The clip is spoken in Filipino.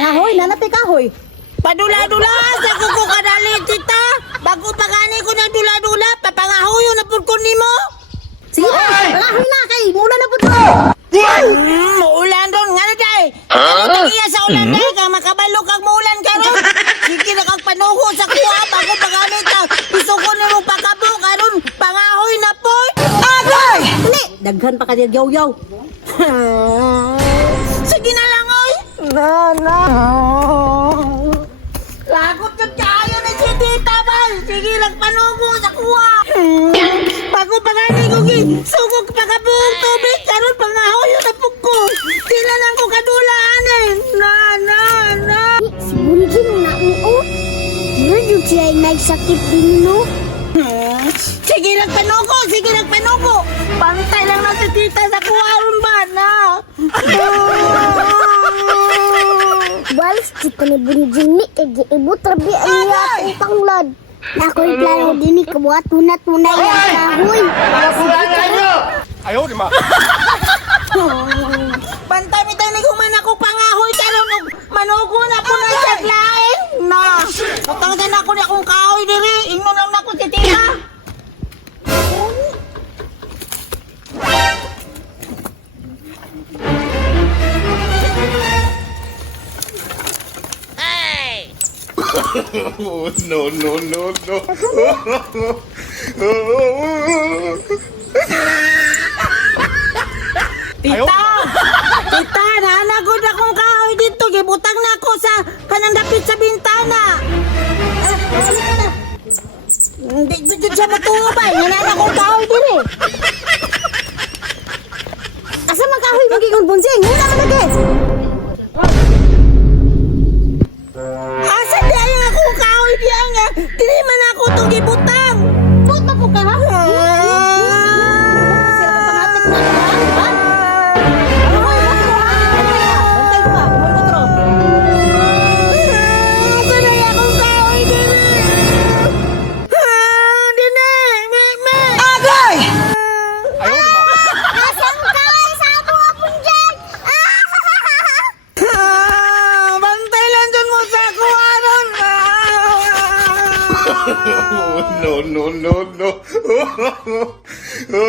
Pangahoy, nanapi kahoy. Padula-dula sa kuko kadali tita. Bago pagani ko na dula-dula, papangahoyo na pud ko nimo. Sige na, pangahoy na kay mula na pud. Muulan doon nga na day. Ano iya sa ulan day ka makabalo kag muulan karon. Sige na kag panuho sa kuha bago pagani ka. Gusto ko nimo pakabo karon pangahoy na pud. Agay! Dali, daghan pa ka diya yaw-yaw. Sige na lang oy. Na. Lagot jud kaayo na si tita bal. Sige lang panuho sa kuha. Bago pagani ko gi sugog pagabuong tubig karon pangahoy na pud ko. Sila lang ko kadulaanin. Na. Si Bunjing na niyo. Yun siya ay nagsakit din no. Sige nagpanuko. Pantay lang na si tita sa kuwaon ba na. Walis kita ni Bunjing ni kay giibot rabi ang iya akong panglad. Na ako'y plano din ni kabuhat tunay ang kahoy. Ayaw, di ma. Pantay mi tayo niguman ako pangahoy karon og manuko na po na sa lain. Na. Utang ako ni akong kahoy diri. Ingnon lang nako si tita. No. Tita, nanagod akong kahoy dito. Gibutang na ako sa panandapit sa bintana. Hindi siya matubay. Nanana akong kahoy din eh. Asa man kahoy magiging Bunjing? Muna ka lagi. Asa di ayang akong kahoy diya nga. Dili man ako itong gibutang. Puta ko ka ha? Sila pa pangatik na ha? Bantay ko ha? May otro. Sanay akong kahoy din eh. Dine, me. Agay! Ayaw, di ma. Asam kahoy sa ato Bunjing. Bantay lang dyan mo sa kuwaron. No.